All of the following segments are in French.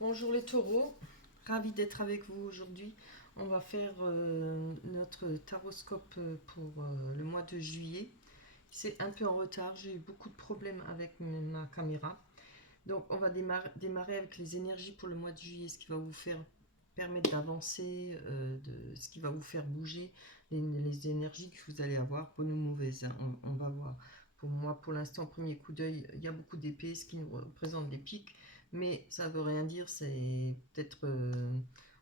Bonjour les taureaux, ravi d'être avec vous aujourd'hui. On va faire notre taroscope pour le mois de juillet. C'est un peu en retard, j'ai eu beaucoup de problèmes avec ma caméra. Donc on va démarrer avec les énergies pour le mois de juillet, ce qui va vous faire permettre d'avancer, ce qui va vous faire bouger, les énergies que vous allez avoir, bonnes ou mauvaises, hein, on va voir. Pour moi, pour l'instant, premier coup d'œil, il y a beaucoup d'épées, ce qui nous représente des pics, mais ça ne veut rien dire, c'est peut-être...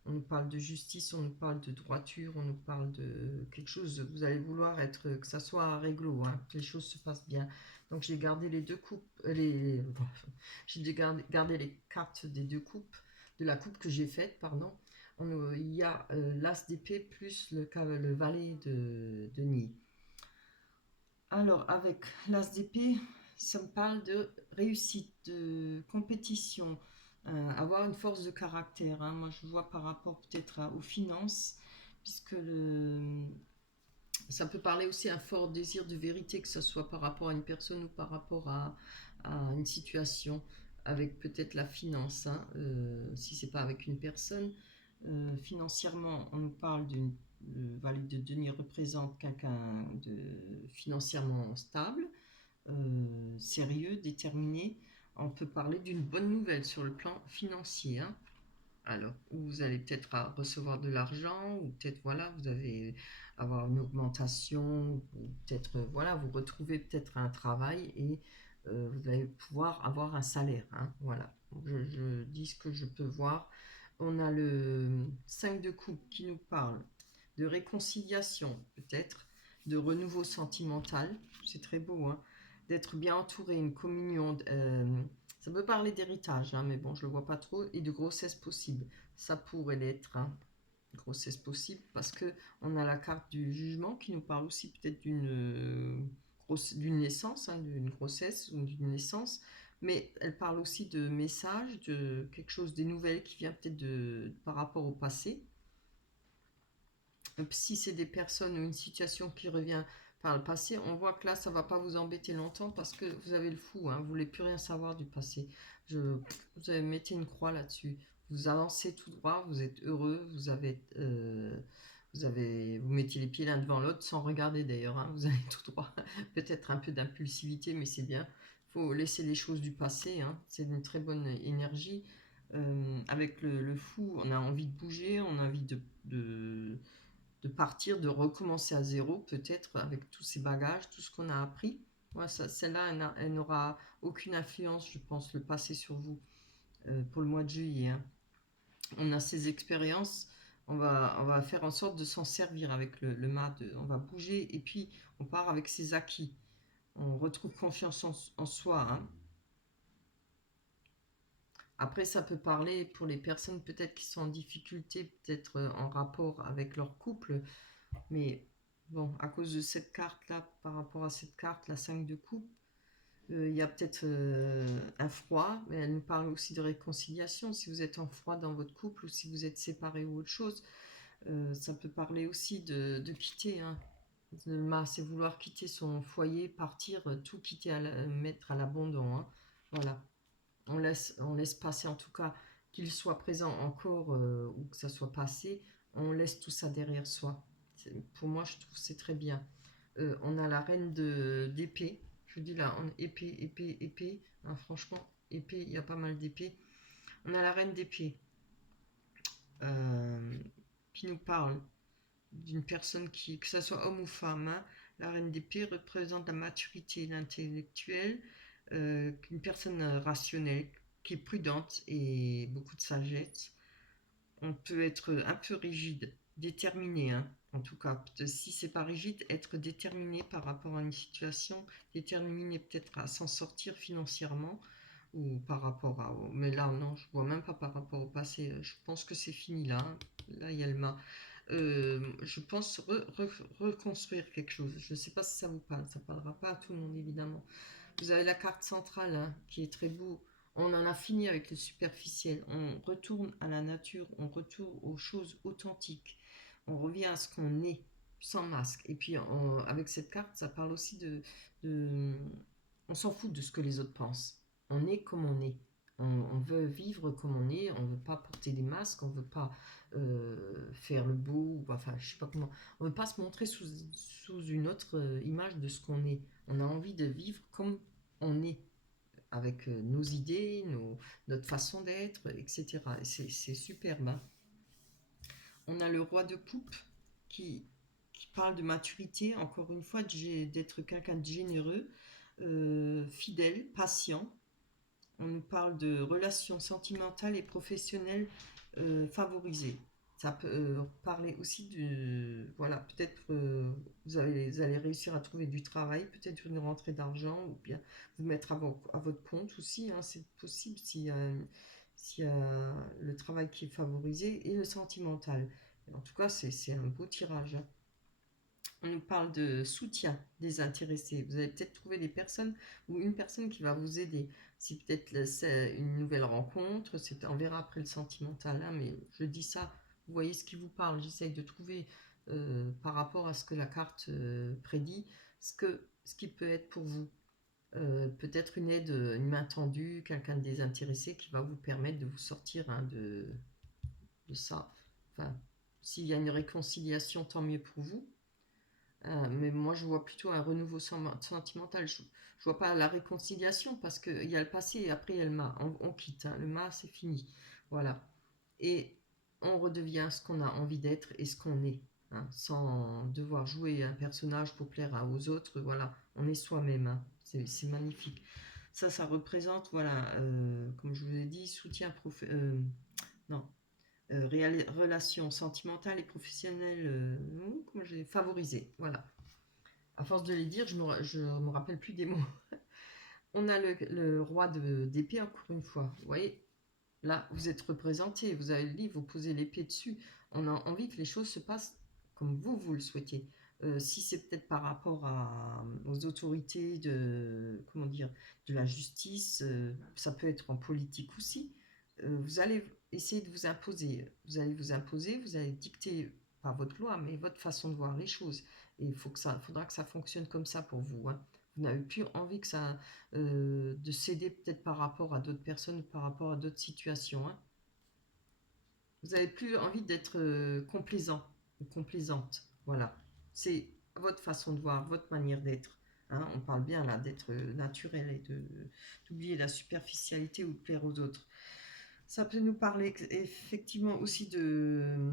on nous parle de justice, on nous parle de droiture, on nous parle de quelque chose, vous allez vouloir être, que ça soit à réglo, hein, que les choses se passent bien. Donc j'ai gardé les deux coupes, j'ai gardé les cartes des deux coupes, de la coupe que j'ai faite, pardon. Il y a l'as d'épée plus le valet de nid. Alors, avec l'as d'épée, ça me parle de réussite, de compétition, avoir une force de caractère, hein. Moi, je vois par rapport peut-être aux finances, puisque ça peut parler aussi un fort désir de vérité, que ce soit par rapport à une personne ou par rapport à une situation, avec peut-être la finance, hein, si c'est pas avec une personne. Financièrement, on nous parle d'une... Le valet de denier représente quelqu'un de financièrement stable, sérieux, déterminé. On peut parler d'une bonne nouvelle sur le plan financier, hein. Alors, vous allez peut-être recevoir de l'argent, ou peut-être, voilà, vous allez avoir une augmentation, ou peut-être, voilà, vous retrouvez peut-être un travail et vous allez pouvoir avoir un salaire, hein, voilà. Je dis ce que je peux voir. On a le 5 de coupe qui nous parle de réconciliation, peut-être, de renouveau sentimental, c'est très beau, hein, d'être bien entouré, une communion, ça peut parler d'héritage, hein, mais bon, je ne le vois pas trop, et de grossesse possible. Ça pourrait l'être, hein, grossesse possible, parce que on a la carte du jugement qui nous parle aussi peut-être d'une naissance, hein, d'une grossesse ou d'une naissance, mais elle parle aussi de messages, de quelque chose, des nouvelles qui vient peut-être par rapport au passé. Si c'est des personnes ou une situation qui revient par le passé, on voit que là, ça va pas vous embêter longtemps parce que vous avez le fou, hein, vous voulez plus rien savoir du passé. Vous avez, mettez une croix là-dessus. Vous avancez tout droit, vous êtes heureux, vous mettez les pieds l'un devant l'autre sans regarder d'ailleurs, hein, vous allez tout droit. Peut-être un peu d'impulsivité, mais c'est bien. Il faut laisser les choses du passé, hein, c'est une très bonne énergie. Avec le fou, on a envie de bouger, on a envie de partir, de recommencer à zéro, peut-être avec tous ces bagages, tout ce qu'on a appris. Moi, celle-là, elle n'aura aucune influence, je pense, le passé sur vous pour le mois de juillet, hein. On a ces expériences, on va faire en sorte de s'en servir avec le mat. On va bouger et puis on part avec ses acquis. On retrouve confiance en soi, hein. Après, ça peut parler pour les personnes peut-être qui sont en difficulté, peut-être en rapport avec leur couple. Mais bon, à cause de cette carte-là, par rapport à cette carte, la 5 de coupe, il y a peut-être un froid, mais elle nous parle aussi de réconciliation. Si vous êtes en froid dans votre couple ou si vous êtes séparés ou autre chose, ça peut parler aussi de quitter, hein. C'est vouloir quitter son foyer, partir, tout quitter, mettre à l'abandon, hein. Voilà. On laisse passer, en tout cas, qu'il soit présent encore ou que ça soit passé, on laisse tout ça derrière soi. Pour moi, je trouve que c'est très bien. On a la reine d'épée. Je vous dis là, épée, épée, épée, hein, franchement, épée, il y a pas mal d'épées. On a la reine d'épée euh, qui nous parle d'une personne qui, que ce soit homme ou femme, hein. La reine d'épée représente la maturité et l'intellectuel, une personne rationnelle, qui est prudente et beaucoup de sagesse. On peut être un peu rigide, déterminé, hein. En tout cas, si c'est pas rigide, être déterminé par rapport à une situation, déterminé peut-être à s'en sortir financièrement ou par rapport à... Mais là, non, je vois même pas par rapport au passé. Je pense que c'est fini là, hein. Là, il y a le mât. Je pense reconstruire quelque chose. Je ne sais pas si ça vous parle. Ça ne parlera pas à tout le monde, évidemment. Vous avez la carte centrale, hein, qui est très beau. On en a fini avec le superficiel. On retourne à la nature. On retourne aux choses authentiques. On revient à ce qu'on est, sans masque. Et puis, avec cette carte, ça parle aussi de on s'en fout de ce que les autres pensent. On est comme on est. On veut vivre comme on est, on ne veut pas porter des masques, on ne veut pas faire le beau, enfin je sais pas comment, on ne veut pas se montrer sous une autre image de ce qu'on est. On a envie de vivre comme on est, avec nos idées, notre façon d'être, etc. Et c'est superbe, hein. On a le roi de coupe qui, qui parle de maturité, encore une fois, d'être quelqu'un de généreux, fidèle, patient. On nous parle de relations sentimentales et professionnelles favorisées. Ça peut parler aussi de... Voilà, peut-être vous allez réussir à trouver du travail, peut-être une rentrée d'argent, ou bien vous mettre à votre compte aussi, hein, c'est possible s'il y a le travail qui est favorisé et le sentimental. En tout cas, c'est un beau tirage, hein. On nous parle de soutien des intéressés. Vous allez peut-être trouver des personnes ou une personne qui va vous aider. Si peut-être c'est une nouvelle rencontre, on verra après le sentimental, hein, mais je dis ça, vous voyez ce qui vous parle. J'essaye de trouver par rapport à ce que la carte prédit, ce qui peut être pour vous. Peut-être une aide, une main tendue, quelqu'un de désintéressé qui va vous permettre de vous sortir, hein, de ça. Enfin, s'il y a une réconciliation, tant mieux pour vous. Mais moi, je vois plutôt un renouveau sentimental. Je vois pas la réconciliation parce qu'il y a le passé et après il y a le ma. On quitte, hein. Le ma, c'est fini. Voilà. Et on redevient ce qu'on a envie d'être et ce qu'on est, hein, sans devoir jouer un personnage pour plaire aux autres. Voilà, on est soi-même, hein. C'est magnifique. Ça représente, voilà, comme je vous ai dit, non, relations sentimentales et professionnelles comment favorisées. Voilà. À force de les dire, je me rappelle plus des mots. On a le roi d'épée, encore une fois. Vous voyez, là, vous êtes représenté, vous avez le livre, vous posez l'épée dessus. On a envie que les choses se passent comme vous le souhaitez. Si c'est peut-être par rapport aux autorités comment dire, de la justice, ça peut être en politique aussi. Vous allez essayer de vous imposer. Vous allez vous imposer, vous allez dicter, pas votre loi, mais votre façon de voir les choses. Et faudra que ça fonctionne comme ça pour vous, hein. Vous n'avez plus envie de céder peut-être par rapport à d'autres personnes, par rapport à d'autres situations, hein. Vous n'avez plus envie d'être complaisant ou complaisante. Voilà. C'est votre façon de voir, votre manière d'être, hein. On parle bien là d'être naturel et d'oublier la superficialité ou de plaire aux autres. Ça peut nous parler effectivement aussi de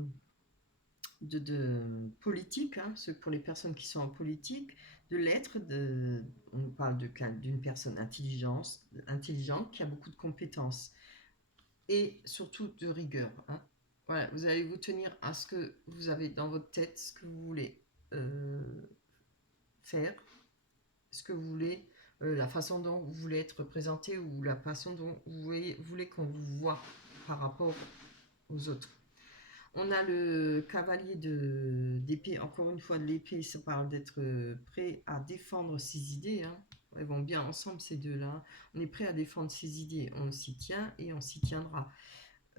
politique, hein, pour les personnes qui sont en politique, de l'être, on nous parle d'une personne intelligente qui a beaucoup de compétences et surtout de rigueur, hein. Voilà, vous allez vous tenir à ce que vous avez dans votre tête, ce que vous voulez euh, faire, ce que vous voulez, la façon dont vous voulez être représenté ou la façon dont voulez qu'on vous voit par rapport aux autres. On a le cavalier d'épée, encore une fois de l'épée, ça parle d'être prêt à défendre ses idées, hein. Elles vont bien ensemble ces deux-là. On est prêt à défendre ses idées, on s'y tient et on s'y tiendra.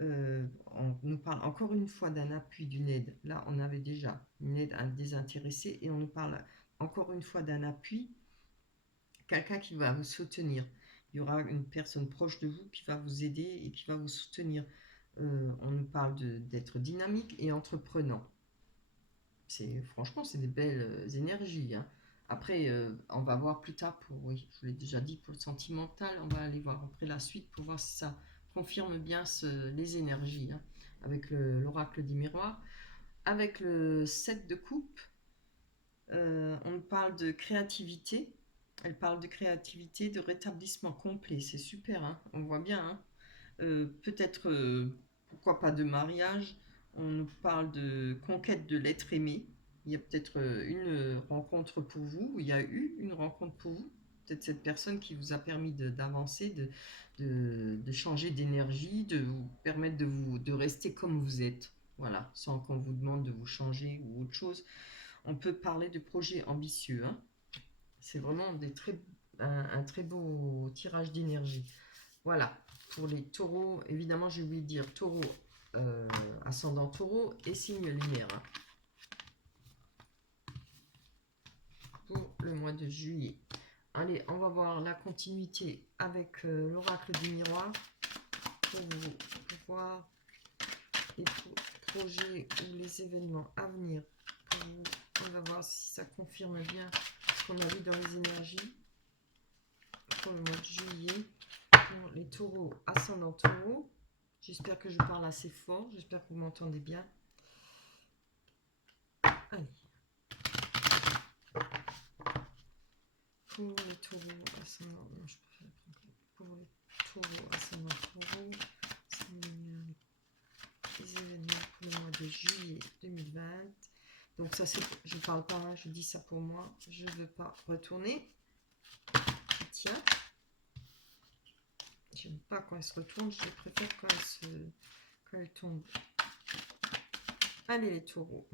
On nous parle encore une fois d'un appui, d'une aide. Là, on avait déjà une aide à désintéressé et on nous parle encore une fois d'un appui, quelqu'un qui va vous soutenir. Il y aura une personne proche de vous qui va vous aider et qui va vous soutenir. On nous parle d'être dynamique et entreprenant. Franchement, c'est des belles énergies, hein. Après, on va voir plus tard oui, je vous l'ai déjà dit, pour le sentimental, on va aller voir après la suite pour voir si ça confirme bien les énergies, hein, avec l'oracle du miroir. Avec le 7 de coupe, on parle de créativité. Elle parle de créativité, de rétablissement complet. C'est super, hein, on voit bien, hein. Peut-être, pourquoi pas de mariage. On nous parle de conquête de l'être aimé. Il y a peut-être une rencontre pour vous, il y a eu une rencontre pour vous. Peut-être cette personne qui vous a permis d'avancer, de changer d'énergie, de vous permettre de rester comme vous êtes. Voilà, sans qu'on vous demande de vous changer ou autre chose. On peut parler de projets ambitieux, hein. C'est vraiment un très beau tirage d'énergie. Voilà, pour les taureaux, évidemment, j'ai oublié de dire taureau, ascendant taureau et signe lunaire, hein, pour le mois de juillet. Allez, on va voir la continuité avec l'oracle du miroir. pour vous, pour voir les projets ou les événements à venir pour vous. On va voir si ça confirme bien ce qu'on a vu dans les énergies pour le mois de juillet. Pour les taureaux, ascendant taureau. J'espère que je parle assez fort. J'espère que vous m'entendez bien. Allez. Pour les taureaux, ascendant... Non, je préfère pour les taureaux, ascendant taureau. Les événements pour le mois de juillet 2020. Donc ça, c'est, je parle pas, hein, je dis ça pour moi. Je ne veux pas retourner. Tiens. J'aime pas quand elle se retourne, je préfère quand elle tombe. Allez les taureaux.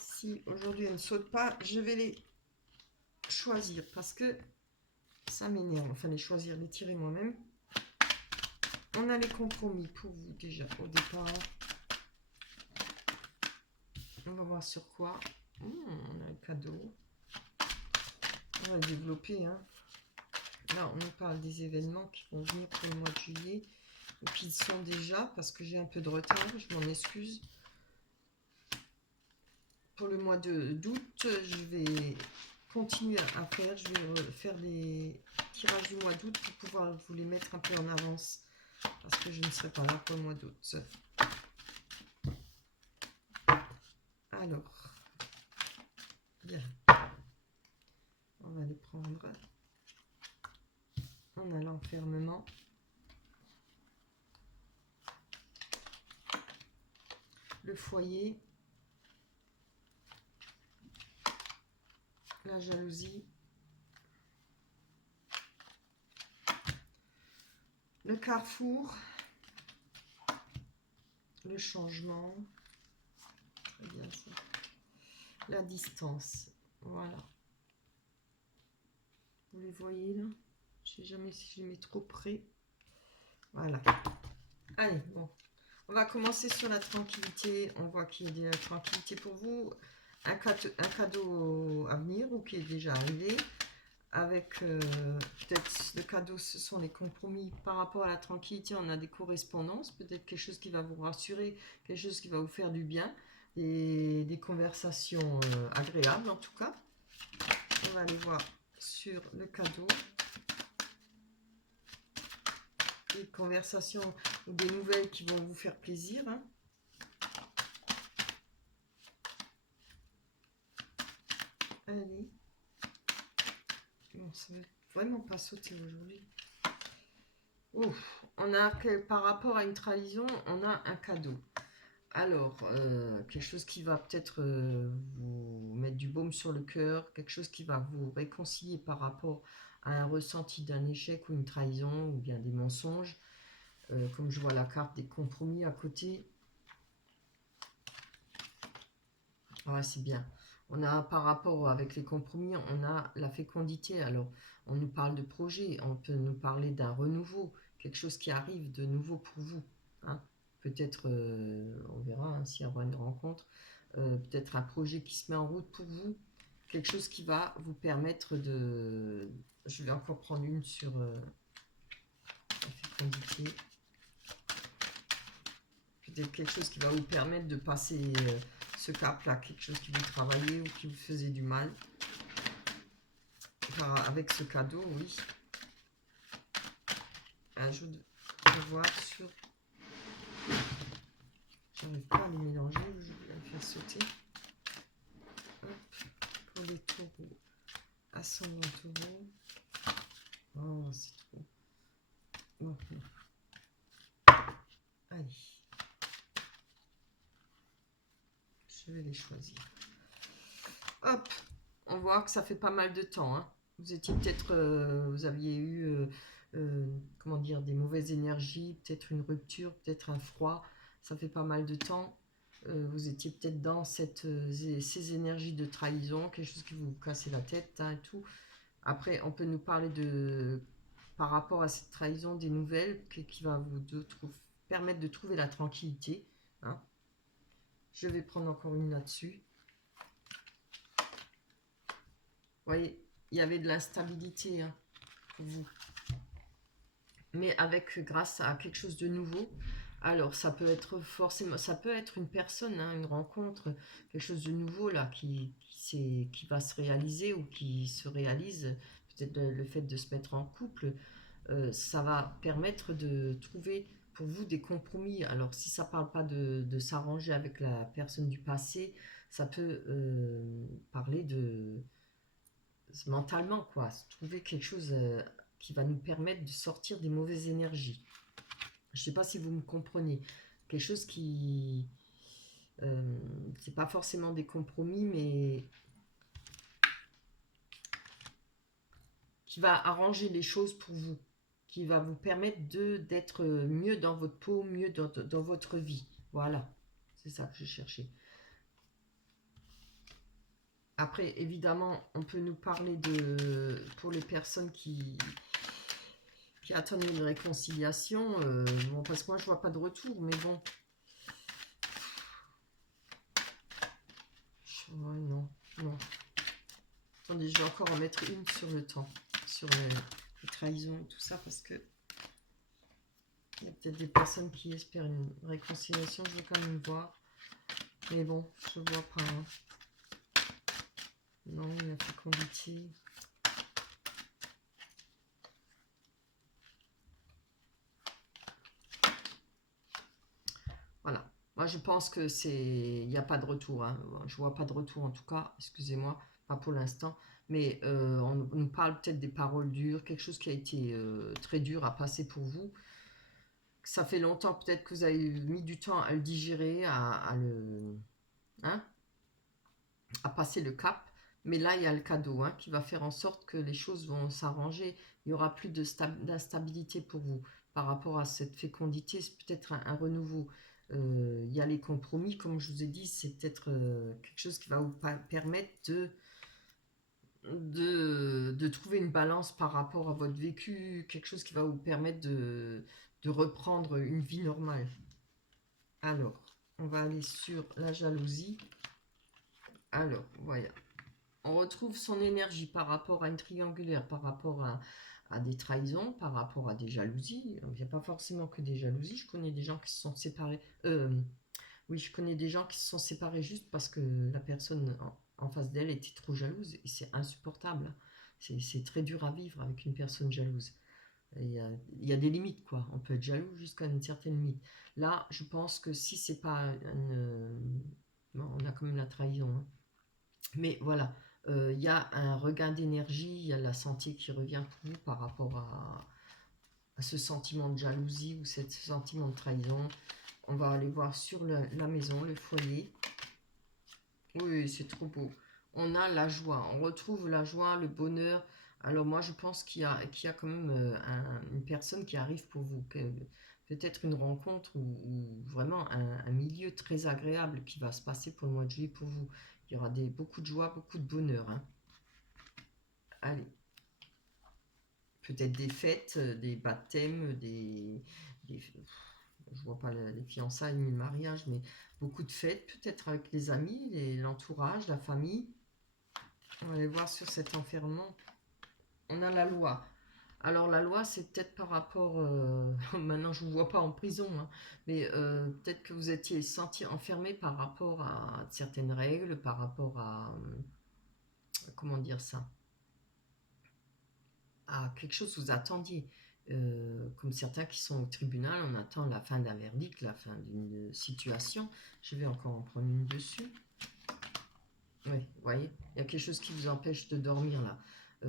Si aujourd'hui elle ne saute pas, je vais les choisir parce que ça m'énerve. Enfin les choisir, les tirer moi-même. On a les compromis pour vous déjà au départ. On va voir sur quoi. On a le cadeau. On va développer. Hein. Là, on nous parle des événements qui vont venir pour le mois de juillet. Ou qui sont déjà, parce que j'ai un peu de retard, je m'en excuse. Pour le mois d'août, je vais continuer à faire. Je vais faire les tirages du mois d'août pour pouvoir vous les mettre un peu en avance. Parce que je ne serai pas là pour le mois d'août. Alors, bien. On va les prendre. On a l'enfermement. Le foyer. La jalousie. Le carrefour. Le changement. Très bien ça. La distance. Voilà. Vous les voyez là? Je ne sais jamais si je les mets trop près. Voilà. Allez, bon. On va commencer sur la tranquillité. On voit qu'il y a de la tranquillité pour vous. Un cadeau à venir ou qui est déjà arrivé. Avec peut-être le cadeau, ce sont les compromis par rapport à la tranquillité. On a des correspondances. Peut-être quelque chose qui va vous rassurer. Quelque chose qui va vous faire du bien. Et des conversations agréables en tout cas. On va aller voir sur le cadeau. Des conversations ou des nouvelles qui vont vous faire plaisir. Hein. Allez. Bon, ça va vraiment pas sauter aujourd'hui. On a que par rapport à une trahison, on a un cadeau. Alors, quelque chose qui va peut-être vous mettre du baume sur le cœur, quelque chose qui va vous réconcilier par rapport à un ressenti d'un échec ou une trahison ou bien des mensonges. Comme je vois la carte des compromis à côté. Ah, c'est bien. On a par rapport avec les compromis, on a la fécondité. Alors, on nous parle de projet, on peut nous parler d'un renouveau, quelque chose qui arrive de nouveau pour vous. Hein. Peut-être, on verra hein, s'il y aura une rencontre, peut-être un projet qui se met en route pour vous, quelque chose qui va vous permettre de... Je vais encore prendre une sur la fécondité. Peut-être quelque chose qui va vous permettre de passer ce cap-là, quelque chose qui vous travaillait ou qui vous faisait du mal. Avec ce cadeau, oui. Je vais voir sur... J'arrive pas à les mélanger, je vais les faire sauter. Hop, pour les taureaux. Ascendant taureau. Oh, c'est trop. Bon. Allez. Je vais les choisir. Hop, on voit que ça fait pas mal de temps. Hein. Vous étiez peut-être, vous aviez eu, comment dire, des mauvaises énergies, peut-être une rupture, peut-être un froid. Ça fait pas mal de temps. Vous étiez peut-être dans ces énergies de trahison, quelque chose qui vous cassait la tête hein, et tout. Après, on peut nous parler de, par rapport à cette trahison, des nouvelles qui va vous permettre de trouver la tranquillité. Hein. Je vais prendre encore une là-dessus. voyez, il y avait de l'instabilité hein, pour vous. Mais avec, grâce à quelque chose de nouveau. Alors, ça peut être forcément, ça peut être une personne, hein, une rencontre, quelque chose de nouveau là, qui va se réaliser ou qui se réalise. Peut-être le fait de se mettre en couple, ça va permettre de trouver pour vous des compromis. Alors, si ça ne parle pas de s'arranger avec la personne du passé, ça peut parler de mentalement, quoi. Trouver quelque chose qui va nous permettre de sortir des mauvaises énergies. Je ne sais pas si vous me comprenez. Quelque chose qui... c'est pas forcément des compromis, mais qui va arranger les choses pour vous, qui va vous permettre d'être mieux dans votre peau, mieux dans votre vie. Voilà, c'est ça que je cherchais. Après, évidemment, on peut nous parler de... Pour les personnes qui attendent une réconciliation, bon, parce que moi, je vois pas de retour, mais bon. Ouais, non, non. Attendez, je vais encore en mettre une sur le temps, sur les trahisons et tout ça, parce que il y a peut-être des personnes qui espèrent une réconciliation, je veux quand même voir. Mais bon, je vois pas. Hein. Non, il y a fécondité. Voilà. Moi, je pense que c'est... Il n'y a pas de retour. Hein. Je vois pas de retour, en tout cas. Excusez-moi, pas pour l'instant. Mais on nous parle peut-être des paroles dures, quelque chose qui a été très dur à passer pour vous. Ça fait longtemps peut-être que vous avez mis du temps à le digérer, hein, à passer le cap. Mais là, il y a le cadeau hein, qui va faire en sorte que les choses vont s'arranger. Il n'y aura plus d'instabilité pour vous par rapport à cette fécondité. C'est peut-être un renouveau. Il y a les compromis, comme je vous ai dit, c'est peut-être quelque chose qui va vous permettre de trouver une balance par rapport à votre vécu, quelque chose qui va vous permettre de reprendre une vie normale. Alors, on va aller sur la jalousie. Alors, voilà. On retrouve son énergie par rapport à une triangulaire, par rapport à des trahisons, par rapport à des jalousies. Il n'y a pas forcément que des jalousies. Je connais des gens qui se sont séparés. Oui, je connais des gens qui se sont séparés juste parce que la personne en face d'elle était trop jalouse. Et c'est insupportable. C'est très dur à vivre avec une personne jalouse. Il y a des limites, quoi. On peut être jaloux jusqu'à une certaine limite. Là, je pense que si c'est pas bon, on a quand même la trahison. Hein. Mais voilà, il y a un regain d'énergie, il y a la santé qui revient pour vous par rapport à ce sentiment de jalousie ou ce sentiment de trahison. On va aller voir sur la maison, le foyer. Oui, c'est trop beau. On a la joie, on retrouve la joie, le bonheur. Alors moi, je pense qu'il y a quand même une personne qui arrive pour vous. Peut-être une rencontre ou vraiment un milieu très agréable qui va se passer pour le mois de juillet pour vous. Il y aura beaucoup de joie, beaucoup de bonheur. Hein. Allez, peut-être des fêtes, des baptêmes, je vois pas les fiançailles ni le mariage, mais beaucoup de fêtes, peut-être avec les amis, l'entourage, la famille. On va aller voir sur cet enfermement. On a la loi. Alors la loi, c'est peut-être par rapport... maintenant, je ne vous vois pas en prison, hein, mais peut-être que vous étiez senti enfermé par rapport à certaines règles, par rapport à... comment dire ça, à quelque chose que vous attendiez. Comme certains qui sont au tribunal, on attend la fin d'un verdict, la fin d'une situation. Je vais encore en prendre une dessus. Oui, vous voyez, il y a quelque chose qui vous empêche de dormir là,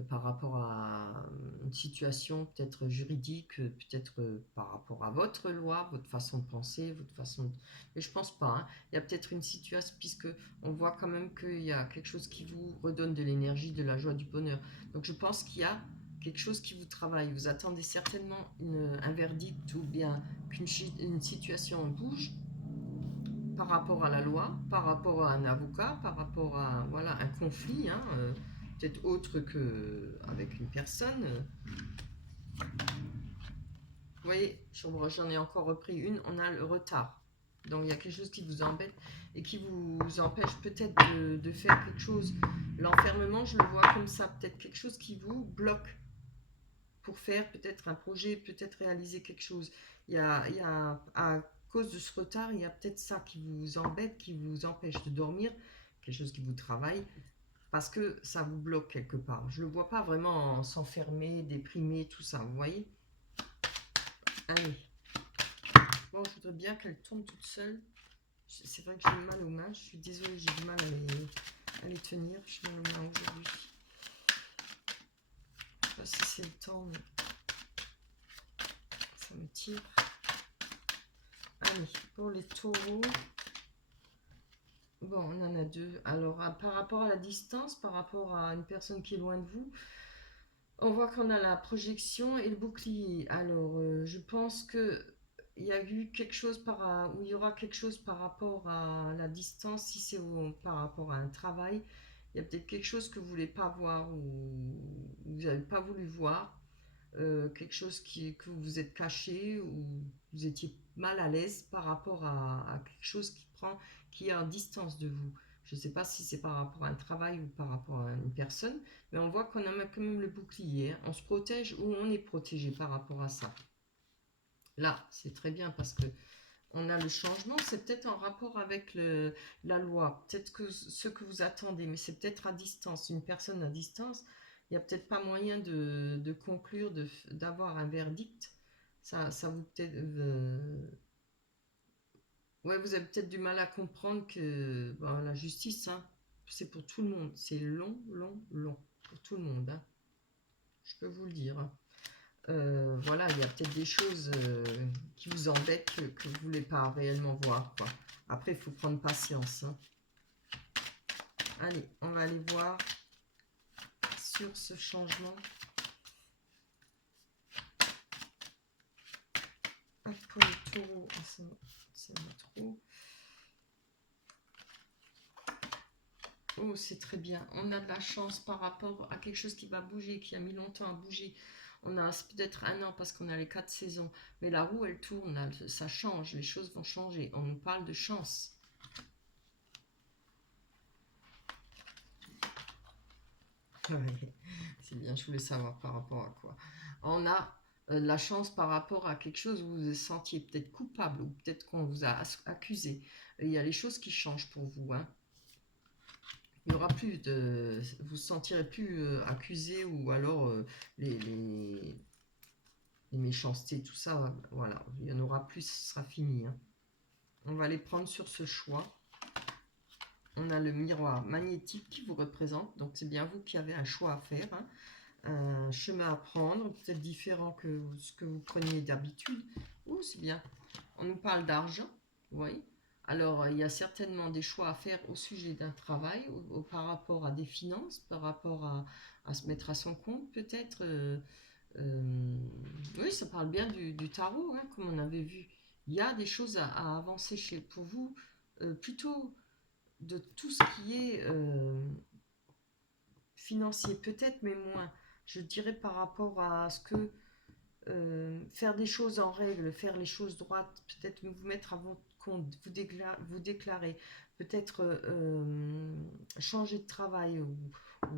par rapport à une situation peut-être juridique, peut-être par rapport à votre loi, votre façon de penser, votre façon de... Mais je pense pas, hein. Il y a peut-être une situation, puisque on voit quand même qu'il y a quelque chose qui vous redonne de l'énergie, de la joie, du bonheur. Donc je pense qu'il y a quelque chose qui vous travaille. Vous attendez certainement un verdict ou bien qu'une situation bouge, par rapport à la loi, par rapport à un avocat, par rapport à voilà, un conflit, hein, peut-être autre qu'avec une personne. Vous voyez, j'en ai encore repris une, on a le retard. Donc il y a quelque chose qui vous embête et qui vous empêche peut-être de faire quelque chose. L'enfermement, je le vois comme ça, peut-être quelque chose qui vous bloque pour faire peut-être un projet, peut-être réaliser quelque chose. À cause de ce retard, il y a peut-être ça qui vous embête, qui vous empêche de dormir, quelque chose qui vous travaille, parce que ça vous bloque quelque part. Je ne le vois pas vraiment s'enfermer, déprimer, tout ça, vous voyez? Allez. Bon, je voudrais bien qu'elle tourne toute seule. C'est vrai que j'ai mal aux mains, je suis désolée, j'ai du mal à les tenir. Je suis mal aux mains aujourd'hui. Je sais pas si c'est le temps, mais ça me tire. Allez, pour les taureaux. Bon, on en a deux. Alors, par rapport à la distance, par rapport à une personne qui est loin de vous, on voit qu'on a la projection et le bouclier. Alors, je pense que il y a eu quelque chose ou il y aura quelque chose par rapport à la distance, si c'est par rapport à un travail. Il y a peut-être quelque chose que vous ne voulez pas voir ou vous n'avez pas voulu voir. Quelque chose que vous vous êtes caché ou vous étiez mal à l'aise par rapport à quelque chose qui est en distance de vous. Je ne sais pas si c'est par rapport à un travail ou par rapport à une personne, mais on voit qu'on a quand même le bouclier. On se protège ou on est protégé par rapport à ça. Là, c'est très bien parce que on a le changement, c'est peut-être en rapport avec la loi, peut-être que ce que vous attendez, mais c'est peut-être à distance, une personne à distance, il n'y a peut-être pas moyen de conclure, d'avoir un verdict. Ça vous peut-être... ouais, vous avez peut-être du mal à comprendre que bon, la justice, hein, c'est pour tout le monde. C'est long, long, long. Pour tout le monde. Hein. Je peux vous le dire. Hein. Voilà, il y a peut-être des choses qui vous embêtent que vous ne voulez pas réellement voir. Quoi. Après, il faut prendre patience. Hein. Allez, on va aller voir sur ce changement. Pour les taureaux, ça va trop. Oh, c'est très bien. On a de la chance par rapport à quelque chose qui va bouger, qui a mis longtemps à bouger. On a peut-être un an parce qu'on a les 4 saisons. Mais la roue, elle tourne, ça change, les choses vont changer. On nous parle de chance. C'est bien, je voulais savoir par rapport à quoi. On a la chance par rapport à quelque chose où vous vous sentiez peut-être coupable ou peut-être qu'on vous a accusé. Il y a les choses qui changent pour vous. Hein. Il n'y aura plus de... Vous ne sentirez plus accusé ou alors les méchancetés, tout ça, voilà. Il n'y en aura plus, ce sera fini. Hein. On va les prendre sur ce choix. On a le miroir magnétique qui vous représente, donc c'est bien vous qui avez un choix à faire. Hein. Un chemin à prendre, peut-être différent que ce que vous preniez d'habitude. Oh, c'est bien. On nous parle d'argent, vous voyez. Alors, il y a certainement des choix à faire au sujet d'un travail, par rapport à des finances, par rapport à se mettre à son compte, peut-être. Oui, ça parle bien du tarot, hein, comme on avait vu. Il y a des choses à avancer pour vous, plutôt de tout ce qui est financier, peut-être, mais moins. Je dirais par rapport à ce que faire des choses en règle, faire les choses droites, peut-être vous mettre à votre compte, vous déclarer, peut-être changer de travail ou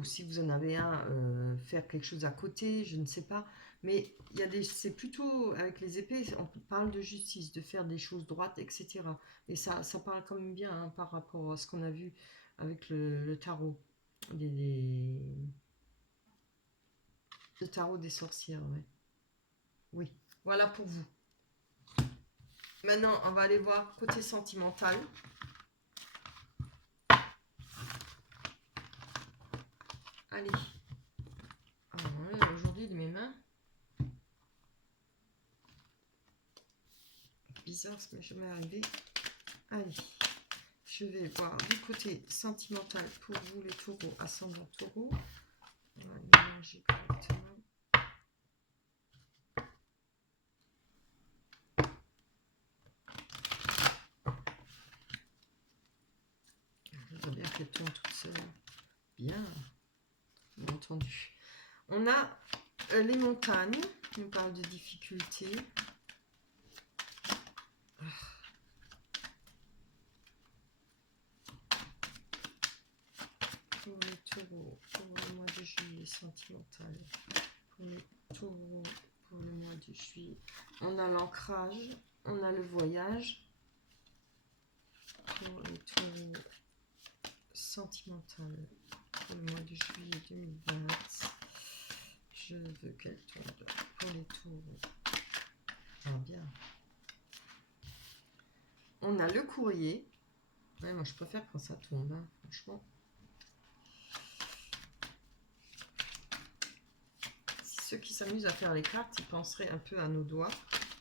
si vous en avez un, faire quelque chose à côté, je ne sais pas. Mais c'est plutôt avec les épées, on parle de justice, de faire des choses droites, etc. Et ça parle quand même bien hein, par rapport à ce qu'on a vu avec le tarot, le tarot des sorcières. Ouais. Oui, voilà pour vous. Maintenant, on va aller voir côté sentimental. Allez. Aujourd'hui, de mes mains. Bizarre, mais je vais arriver. Allez. Je vais voir du côté sentimental pour vous, les taureaux, ascendant taureau. On va mélanger correctement. Je voudrais bien qu'elle tourne toute seule. Bien. Bien entendu. On a les montagnes. On nous parle de difficultés. taureaux, pour le mois de juillet sentimental. Pour les taureaux, pour le mois de juillet. On a l'ancrage, on a le voyage. Pour les taureaux sentimental, pour le mois de juillet 2020. Je veux qu'elle tombe pour les taureaux. Ah bien. On a le courrier. Ouais, moi je préfère quand ça tombe, hein, franchement. Si ceux qui s'amusent à faire les cartes, ils penseraient un peu à nos doigts.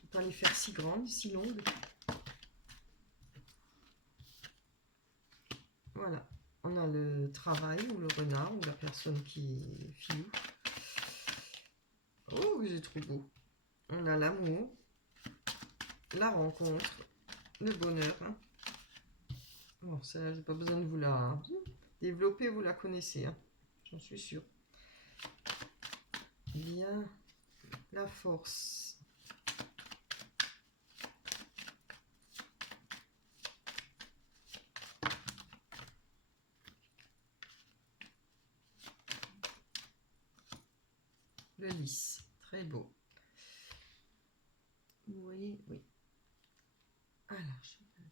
Ne pas les faire si grandes, si longues. Voilà. On a le travail ou le renard ou la personne qui est filou. Oh, c'est trop beau. On a l'amour, la rencontre, le bonheur. Hein. Bon, ça, j'ai pas besoin de vous la développer, vous la connaissez. Hein. J'en suis sûre. Bien, la force. Le lys, très beau. Vous voyez, oui. Alors, c'est pareil.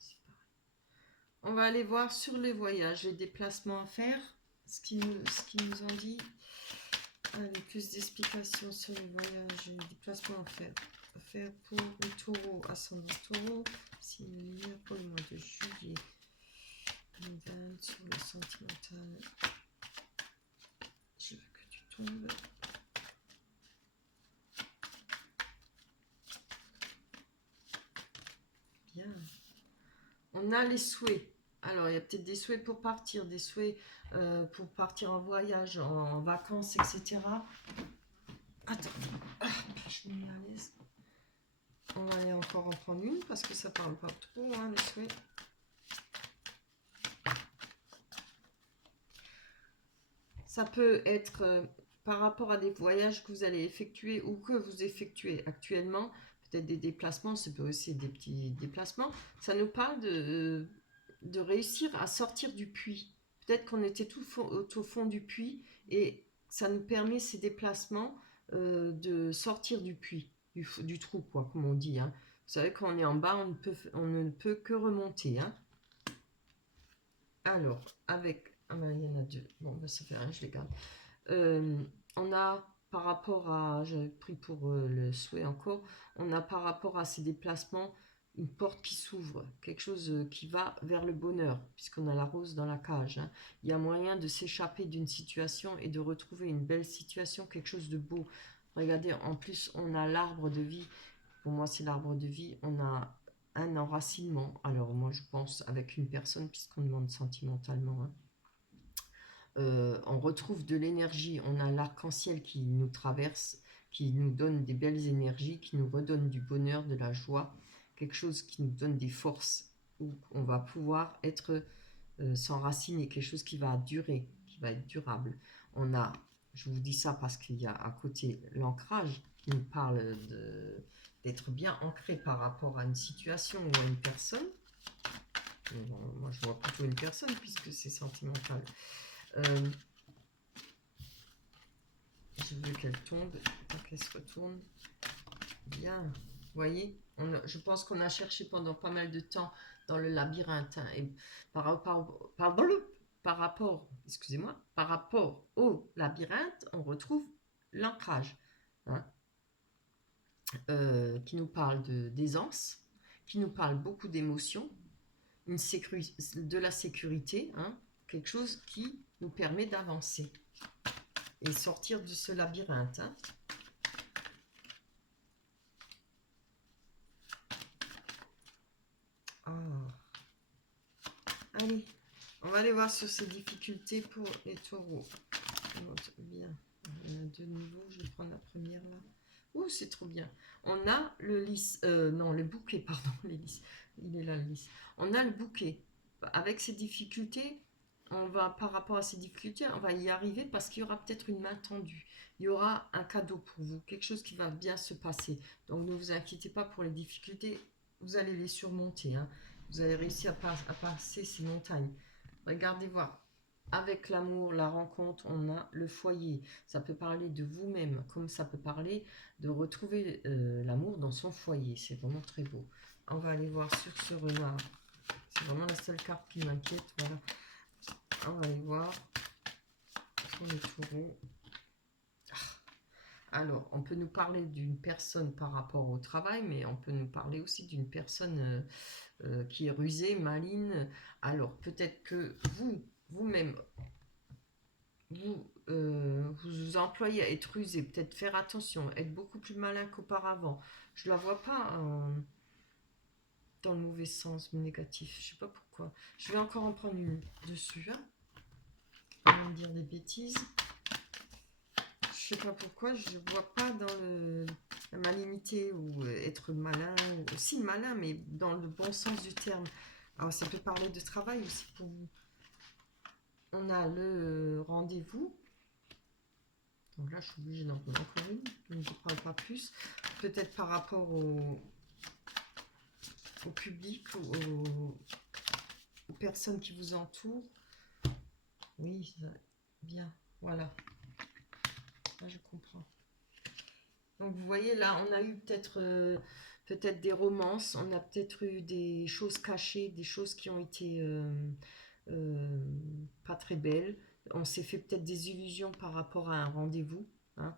On va aller voir sur les voyages, les déplacements à faire, ce qu'ils nous ont dit. Allez, plus d'explications sur les voyages, les déplacements à faire pour le taureau, ascendant taureau, c'est meilleur pour le mois de juillet. 2020 sur le sentimental. Je veux que tu tombes. Bien. On a les souhaits. Alors, il y a peut-être des souhaits pour partir, des souhaits pour partir en voyage, en vacances, etc. Attends, je me mets à l'aise. On va aller encore en prendre une parce que ça parle pas trop, hein, les souhaits. Ça peut être par rapport à des voyages que vous allez effectuer ou que vous effectuez actuellement. Peut-être des déplacements, ça peut aussi être des petits déplacements. Ça nous parle de réussir à sortir du puits. Peut-être qu'on était tout au fond du puits et ça nous permet ces déplacements de sortir du puits, du trou, quoi, comme on dit. Hein. Vous savez, quand on est en bas, on ne peut que remonter. Hein. Alors, avec... Ah ben, il y en a deux. Bon, ben, ça fait rien, je les garde. On a, par rapport à... J'avais pris pour le souhait encore. On a, par rapport à ces déplacements, une porte qui s'ouvre. Quelque chose qui va vers le bonheur, puisqu'on a la rose dans la cage. Hein. Il y a moyen de s'échapper d'une situation et de retrouver une belle situation, quelque chose de beau. Regardez, en plus, on a l'arbre de vie. Pour moi, c'est l'arbre de vie. On a un enracinement. Alors moi je pense avec une personne puisqu'on demande sentimentalement. Hein. On retrouve de l'énergie, on a l'arc-en-ciel qui nous traverse, qui nous donne des belles énergies, qui nous redonne du bonheur, de la joie, quelque chose qui nous donne des forces, où on va pouvoir être s'enraciner, quelque chose qui va durer, qui va être durable. On a, je vous dis ça parce qu'il y a à côté l'ancrage qui nous parle d'être bien ancré par rapport à une situation ou à une personne. Bon, moi je vois plutôt une personne puisque c'est sentimental. Je veux qu'elle tombe, qu'elle se retourne. Bien, vous voyez, je pense qu'on a cherché pendant pas mal de temps dans le labyrinthe. Hein, et par rapport, excusez-moi, par rapport au labyrinthe, on retrouve l'ancrage. Hein, qui nous parle d'aisance, qui nous parle beaucoup d'émotions, de la sécurité, hein, quelque chose qui nous permet d'avancer et sortir de ce labyrinthe. Hein. Oh. Allez, on va aller voir sur ces difficultés pour les taureaux. Bien, il y en a deux niveaux, je vais prendre la première là. Ouh, c'est trop bien. On a le lys, non, le bouquet, pardon, les lys. Il est là, le lys. On a le bouquet. Avec ces difficultés, on va, par rapport à ces difficultés, on va y arriver parce qu'il y aura peut-être une main tendue. Il y aura un cadeau pour vous, quelque chose qui va bien se passer. Donc ne vous inquiétez pas pour les difficultés, vous allez les surmonter. Hein. Vous allez réussir à passer ces montagnes. Regardez voir. avec l'amour, la rencontre, on a le foyer. Ça peut parler de vous-même, comme ça peut parler de retrouver l'amour dans son foyer. C'est vraiment très beau. On va aller voir sur ce renard. C'est vraiment la seule carte qui m'inquiète. Voilà. On va aller voir sur les taureaux. Alors, on peut nous parler d'une personne par rapport au travail, mais on peut nous parler aussi d'une personne qui est rusée, maligne. Alors, peut-être que vous-même, vous employez à être rusé, peut-être faire attention, être beaucoup plus malin qu'auparavant. Je la vois pas dans le mauvais sens, négatif. Je sais pas pourquoi. Je vais encore en prendre une dessus. Hein. Pas me dire des bêtises. Je sais pas pourquoi, je vois pas dans la malignité ou être malin, ou aussi malin, mais dans le bon sens du terme. Alors ça peut parler de travail aussi pour vous. On a le rendez-vous. Donc là, je suis obligée d'en prendre encore une. Je ne parle pas plus. Peut-être par rapport au public, aux personnes qui vous entourent. Oui, bien. Voilà. Là, je comprends. Donc vous voyez, là, on a eu peut-être des romances, on a peut-être eu des choses cachées, des choses qui ont été euh, pas très belles. On s'est fait peut-être des illusions par rapport à un rendez-vous. Hein.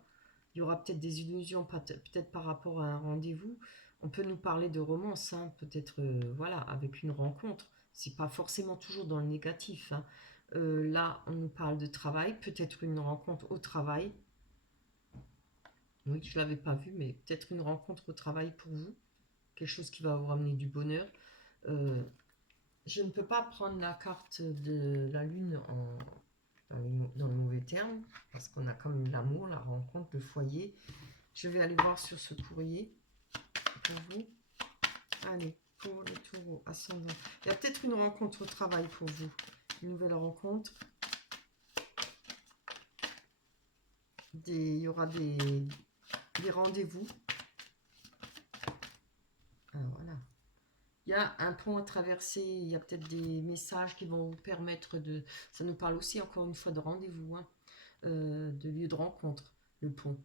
Il y aura peut-être des illusions peut-être par rapport à un rendez-vous. On peut nous parler de romance, hein, peut-être voilà, avec une rencontre. C'est pas forcément toujours dans le négatif. Hein. Là, on nous parle de travail, peut-être une rencontre au travail. Oui, je ne l'avais pas vu, mais peut-être une rencontre au travail pour vous. Quelque chose qui va vous ramener du bonheur. Euh, je ne peux pas prendre la carte de la lune dans le mauvais terme, parce qu'on a comme l'amour, la rencontre, le foyer. Je vais aller voir sur ce courrier pour vous. Allez, pour les taureaux ascendants. Il y a peut-être une rencontre au travail pour vous. Une nouvelle rencontre. Il y aura des rendez-vous. Alors voilà. Il y a un pont à traverser, il y a peut-être des messages qui vont vous permettre de... Ça nous parle aussi encore une fois de rendez-vous, hein, de lieu de rencontre, le pont.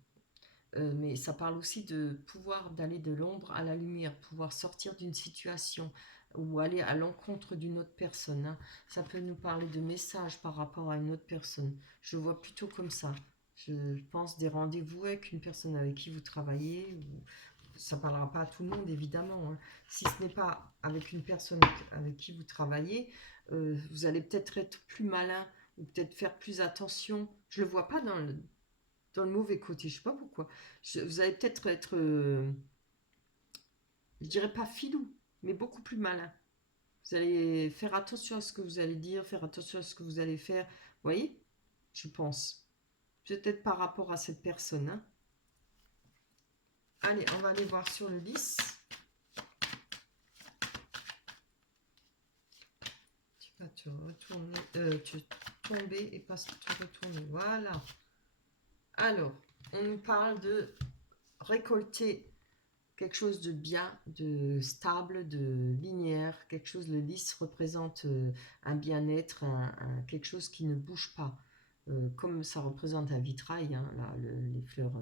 Mais ça parle aussi de pouvoir d'aller de l'ombre à la lumière, pouvoir sortir d'une situation ou aller à l'encontre d'une autre personne. Hein. Ça peut nous parler de messages par rapport à une autre personne. Je vois plutôt comme ça. Je pense des rendez-vous avec une personne avec qui vous travaillez. Ça ne parlera pas à tout le monde, évidemment. Hein. Si ce n'est pas avec une personne avec qui vous travaillez, vous allez peut-être être plus malin ou peut-être faire plus attention. Je ne le vois pas dans le mauvais côté, je ne sais pas pourquoi. Vous allez peut-être être, je dirais pas filou, mais beaucoup plus malin. Vous allez faire attention à ce que vous allez dire, faire attention à ce que vous allez faire. Vous voyez? Je pense. Peut-être par rapport à cette personne. Hein. Allez, on va aller voir sur le lys. Tu vas te retourner, tomber et pas te retourner. Voilà. Alors, on nous parle de récolter quelque chose de bien, de stable, de linéaire, quelque chose, le lys représente un bien-être, quelque chose qui ne bouge pas, comme ça représente un vitrail, hein, là, les fleurs,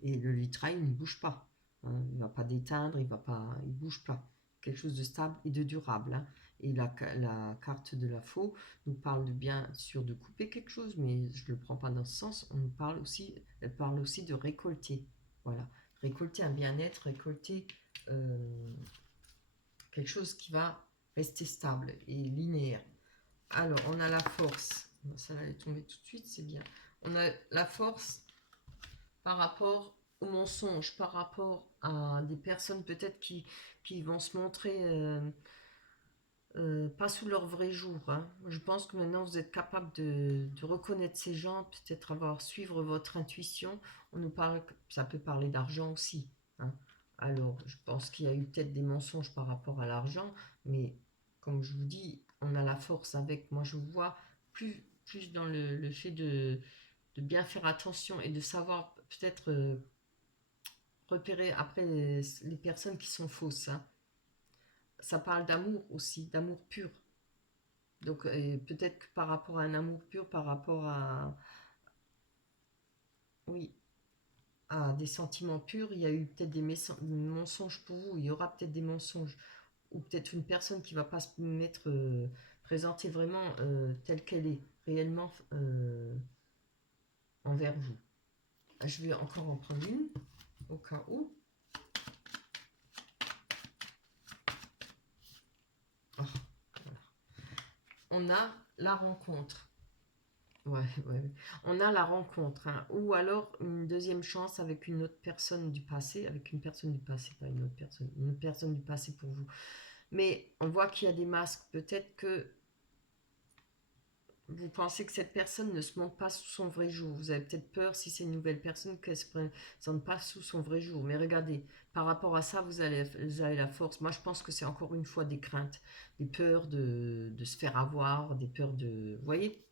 et le vitrail ne bouge pas, hein, il ne va pas déteindre, il bouge pas, quelque chose de stable et de durable. Hein. Et la carte de la faux nous parle de bien sûr de couper quelque chose, mais je ne le prends pas dans ce sens, elle parle aussi de récolter, voilà. Récolter un bien-être, récolter quelque chose qui va rester stable et linéaire. Alors, on a la force. Ça va tomber tout de suite, c'est bien. On a la force par rapport au mensonge, par rapport à des personnes peut-être qui vont se montrer pas sous leur vrai jour. Hein. Je pense que maintenant vous êtes capable de reconnaître ces gens, peut-être suivre votre intuition. On nous parle, ça peut parler d'argent aussi. Hein. Alors, je pense qu'il y a eu peut-être des mensonges par rapport à l'argent, mais comme je vous dis, on a la force avec. Moi, je vois plus dans le fait de bien faire attention et de savoir peut-être repérer après les personnes qui sont fausses. Hein. Ça parle d'amour aussi, d'amour pur. Donc peut-être que par rapport à un amour pur, par rapport à, oui, à des sentiments purs, il y a eu peut-être des mensonges pour vous, il y aura peut-être des mensonges, ou peut-être une personne qui va pas se mettre, présenter vraiment telle qu'elle est, réellement envers vous. Je vais encore en prendre une, au cas où. Oh, voilà. On a la rencontre. Ouais, ouais. On a la rencontre, hein. Ou alors une deuxième chance avec une autre personne du passé, avec une personne du passé, pas une autre personne du passé pour vous. Mais on voit qu'il y a des masques. Peut-être que vous pensez que cette personne ne se montre pas sous son vrai jour. Vous avez peut-être peur, si c'est une nouvelle personne, qu'elle ne se présente pas sous son vrai jour. Mais regardez, par rapport à ça, vous avez la force. Moi, je pense que c'est encore une fois des craintes, des peurs de se faire avoir, des peurs de... Vous voyez?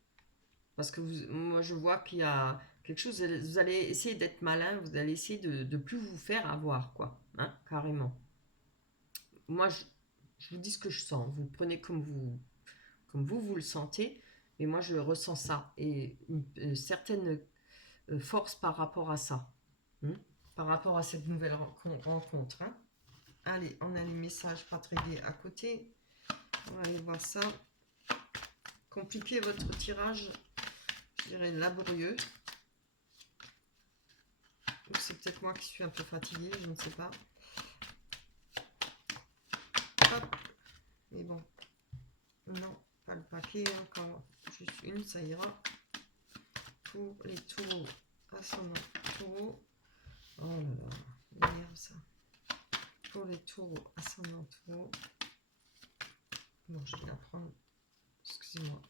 Parce que moi, je vois qu'il y a quelque chose, vous allez essayer d'être malin, vous allez essayer de ne plus vous faire avoir, quoi. Hein, carrément. Moi, je vous dis ce que je sens. Vous prenez comme vous le sentez. Mais moi, je ressens ça. Et une certaine force par rapport à ça. Hein, par rapport à cette nouvelle rencontre. Hein. Allez, on a les messages pas très gais à côté. On va aller voir ça. Compliqué votre tirage. Je dirais laborieux. C'est peut-être moi qui suis un peu fatiguée, je ne sais pas. Hop. Mais bon. Non, pas le paquet, encore juste une, ça ira. Pour les taureaux ascendant taureau. Oh là là, merde ça. Pour les taureaux ascendant taureau. Bon, je vais la prendre. Excusez-moi.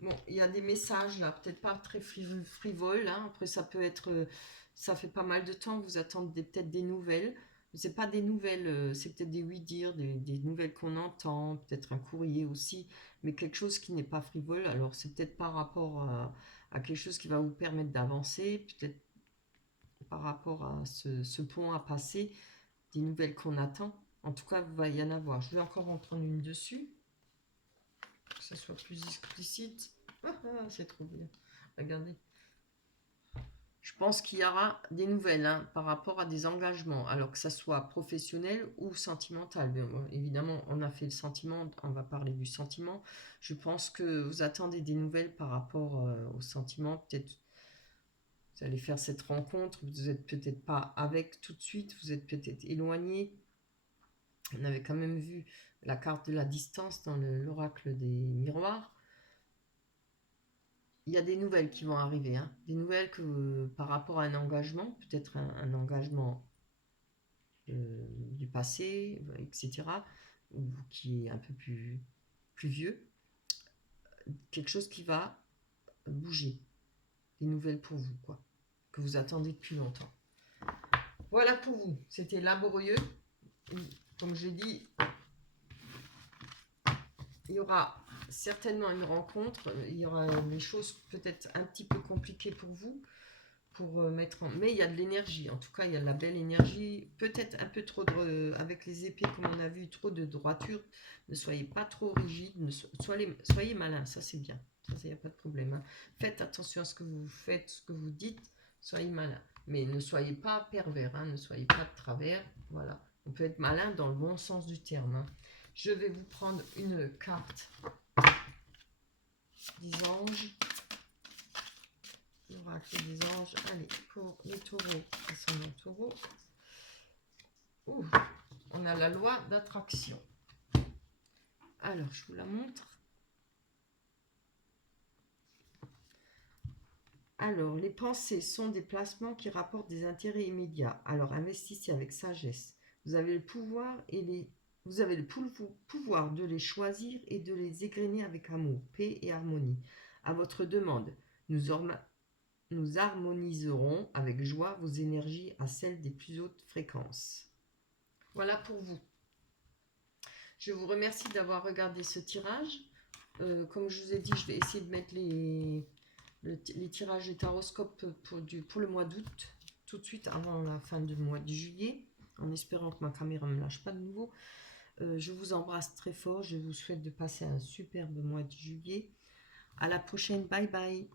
Bon, il y a des messages là, peut-être pas très frivoles. Hein. Après, ça peut être. Ça fait pas mal de temps, vous attendez peut-être des nouvelles. C'est pas des nouvelles, c'est peut-être des oui-dire, des nouvelles qu'on entend, peut-être un courrier aussi, mais quelque chose qui n'est pas frivole. Alors, c'est peut-être par rapport à quelque chose qui va vous permettre d'avancer, peut-être par rapport à ce pont à passer, des nouvelles qu'on attend. En tout cas, il va y en avoir. Je vais encore en prendre une dessus, que ça soit plus explicite. C'est trop bien. Regardez. Je pense qu'il y aura des nouvelles hein, par rapport à des engagements, alors que ça soit professionnel ou sentimental. Bon, évidemment, on a fait le sentiment, on va parler du sentiment. Je pense que vous attendez des nouvelles par rapport au sentiment. Peut-être vous allez faire cette rencontre, vous n'êtes peut-être pas avec tout de suite, vous êtes peut-être éloigné. On avait quand même vu la carte de la distance dans l'oracle des miroirs. Il y a des nouvelles qui vont arriver, hein. Des nouvelles que par rapport à un engagement, peut-être un engagement du passé, etc., ou qui est un peu plus vieux, quelque chose qui va bouger, des nouvelles pour vous, quoi, que vous attendez depuis longtemps. Voilà pour vous, c'était laborieux. Comme je dit, il y aura certainement une rencontre, il y aura des choses peut-être un petit peu compliquées pour vous, pour mettre en... Mais il y a de l'énergie, en tout cas il y a de la belle énergie, peut-être un peu trop de... avec les épées comme on a vu, trop de droiture, ne soyez pas trop rigide, soyez malin, ça c'est bien, ça il n'y a pas de problème. Hein. Faites attention à ce que vous faites, ce que vous dites, soyez malin, mais ne soyez pas pervers, hein, ne soyez pas de travers, voilà. On peut être malin dans le bon sens du terme. Hein. Je vais vous prendre une carte des anges. L'oracle des anges. Allez, pour les taureaux, ascendant taureau. On a la loi d'attraction. Alors, je vous la montre. Alors, les pensées sont des placements qui rapportent des intérêts immédiats. Alors, investissez avec sagesse. Vous avez le pouvoir vous avez le pouvoir de les choisir et de les égrener avec amour, paix et harmonie. À votre demande, nous harmoniserons avec joie vos énergies à celles des plus hautes fréquences. Voilà pour vous. Je vous remercie d'avoir regardé ce tirage. Comme je vous ai dit, je vais essayer de mettre les tirages des taroscopes pour le mois d'août, tout de suite avant la fin du mois de juillet, en espérant que ma caméra ne me lâche pas de nouveau. Je vous embrasse très fort. Je vous souhaite de passer un superbe mois de juillet. À la prochaine. Bye bye.